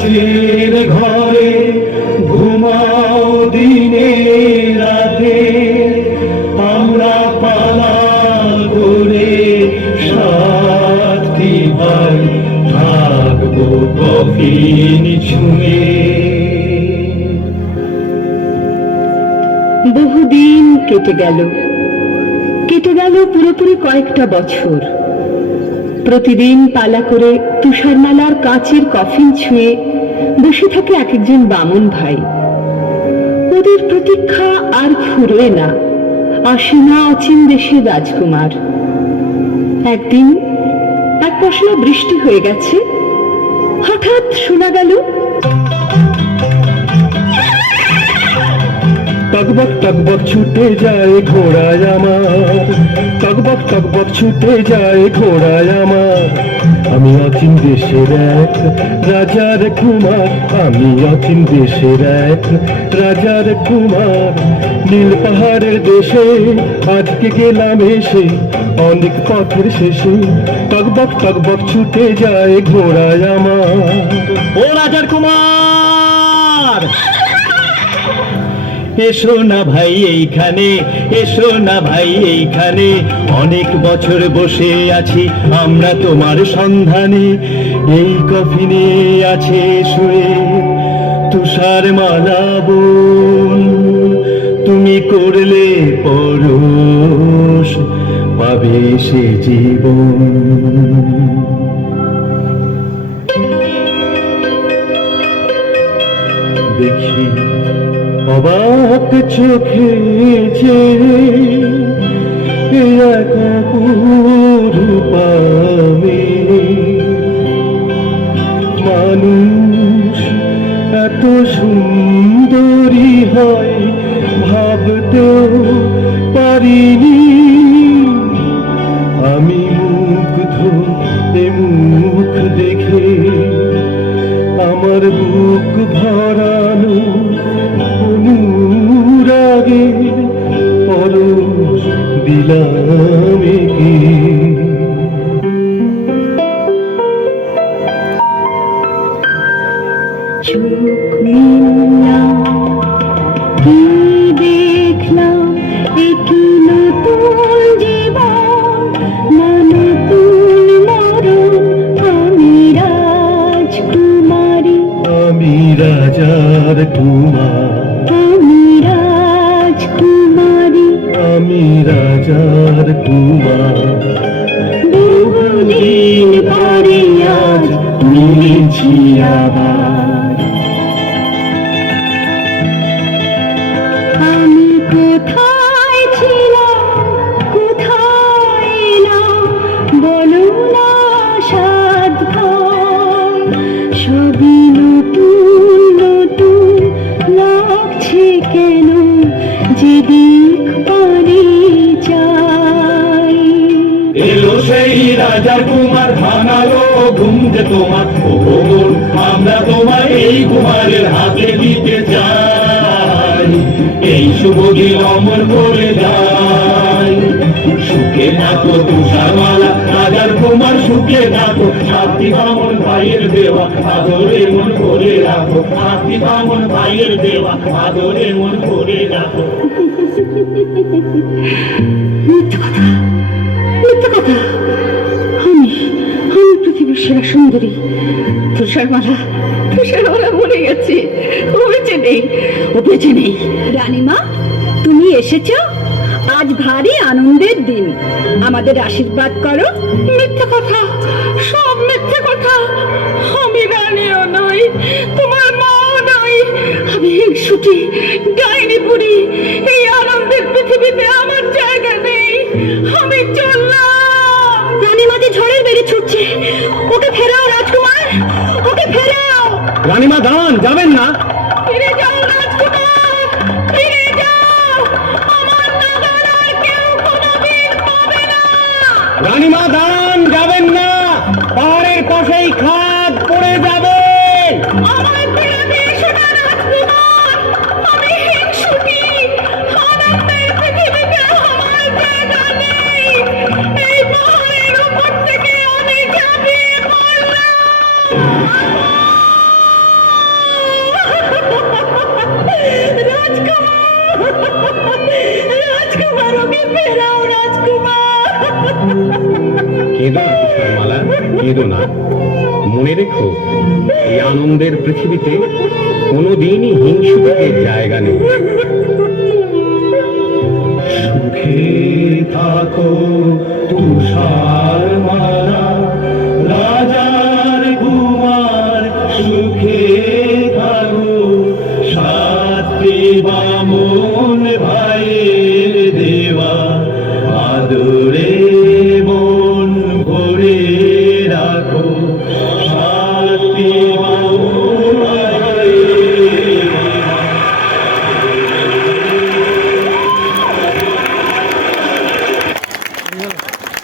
কাচের ঘরে ঘুমাও দিনে রাতে, আমরা পালা করে সাথী ভাই থাকবো কফিন ছুঁয়ে। বহুদিন কেটে গেল পুরোপুরি কয়েকটা বছর। প্রতিদিন পালা করে তুষারমালার কাচের কফিন ছুঁয়ে বসে থাকে এক একজন বামুন ভাই। ওদের প্রতীক্ষা আর ফুরোয় না, আসে না অচিন দেশের রাজকুমার। একদিন এক পশলা বৃষ্টি হয়ে গেছে, হঠাৎ শোনা গেল টকবক টকবক ছুটে যায় ঘোড়ায় আমার, টকবক টকবক ছুটে যায় ঘোড়ায় আমার। আমি অচিন দেশের এক রাজার কুমার, আমি অচিন দেশের এক রাজার কুমার। নীল পাহাড়ের দেশে আজকে গেলাম এসে, অনেক পথের শেষে টকবক টকবক ছুটে যায় ঘোড়ায় আমার। ও রাজার কুমার, এসো না ভাই এইখানে, এসো না ভাই এইখানে। অনেক বছর বসে আছি আমরা তোমার সন্ধানে। এই কফিনে আছে শুয়ে তুষার মালা বোন, তুমি করলে পরশ পাবে সে জীবন। দেখি অবাক চোখে যে এক অপরূপ আমি, মানুষ এত সুন্দরী হয় ভাবতেও পারিনি। আমি মুগ্ধ এ মুখ দেখে, আমার বুক ভরানো অনুরাগে পরশ দিলাম একে। চোখ মিললাম, কি দেখলাম, একটু নতুন জীবন, না নতুন মরণ। আমি রাজকুমারী, আমি রাজার কুমার, আমি রাজকুমারী, আমি রাজার কুমার। বহুদিন পরে আজ মিলেছি আবার। আমি কোথায় ছিলাম, কোথায় এলাম, বলো না সাধ ভয়। সবই নতুন নতুন লাগছে কেন, যেদিক পারি চাই। এলো সেই রাজার কুমার, ভাঙালো ঘুম যে তোমার। ও বোন, আমরা তোমার এই কুমারের হাতে দিতে চাই। এই শুভ দিন অমর করে যাই। সুখে থাকো তুষারমালা রাজার কুমার, সুখে থাকো। সাথী বামন ভাইয়ের দেওয়া আদরে মন করে রাখো, সাথী বামন ভাইয়ের দেওয়া আদরে মন করে রাখো। মিথ্যা কথা, মিথ্যা কথা। আমি আমি পৃথিবীর সেরা সুন্দরী। তুষারমালা, তুষারমালা মরে গেছে, ও বেঁচে নেই, ও বেঁচে নেই। রানীমা, তুমি এসেছো, আজ ভারী আনন্দের দিন, আমাদের আশীর্বাদ করো। মিথ্যা কথা, সব মিথ্যা কথা। আমি রানীও নই, তোমার মাও নই, আমি হিংসুটি ডাইনি বুড়ি। এই আনন্দের পৃথিবীতে আমার জায়গা নেই, আমি চললাম। রানীমাকে ঝড়ের বেড়ে ছুটছে, ওকে ফেরাও রাজকুমার, ওকে ফেরাও। রানীমা দাঁড়ান, যাবেন না। ফিরে যাও রাজকুমার, ফিরে যাও, আমার নাগাল আর কেউ কোনোদিন পাবে না। রানীমা দাঁড়ান, যাবেন না, পাহাড়ের পাশেই খাদ পড়ে যাবে। আমার বিরুদ্ধে এসো না রাজকুমার, আমি হিংসুটি, আনন্দের পৃথিবীতে আমার জায়গা নেই। এই পাহাড়ের উপর থেকে আমি ঝাঁপিয়ে পড়লাম। রাজকুমার, ওকে ফেরাও রাজকুমার। কেঁদো না তুষারমালা, কেঁদো না। মনে রেখো, এই আনন্দের পৃথিবীতে কোনোদিনই হিংসুকের জায়গা নেই। সুখে থাকো তুষারমালা।